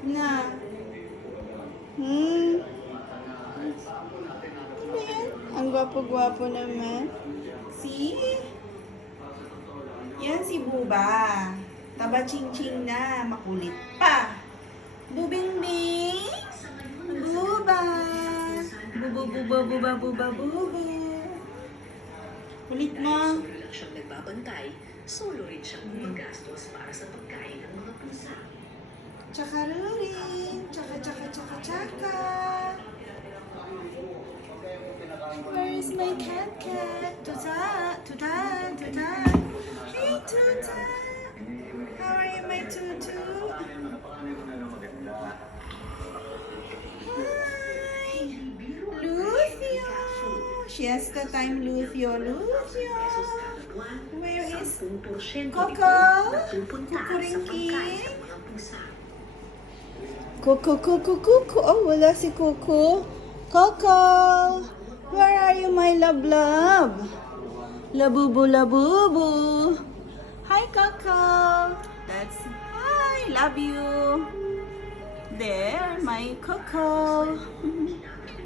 Na. Ang gwapo-gwapo naman. Si? Yan si Buba. Taba-ching-ching na. Makulit pa. Bubing-bing. Buba. Buba. Kulit mo. Solo lang siyang nagbabantay, solo rin siyang gumagastos para sa pagkain ng mga pusa. Tsaka rin. Tsaka. Where is my cat? Tuta. Hey, Tuta. How are you, my tutu? Hi. Lucio. Siesta time, Lucio. Where is Coco? Kukuringking? Coco. Oh, wala si Coco. Coco! Where are you, my love? Labubu. Hi, Coco. Hi, love you. There, my Coco.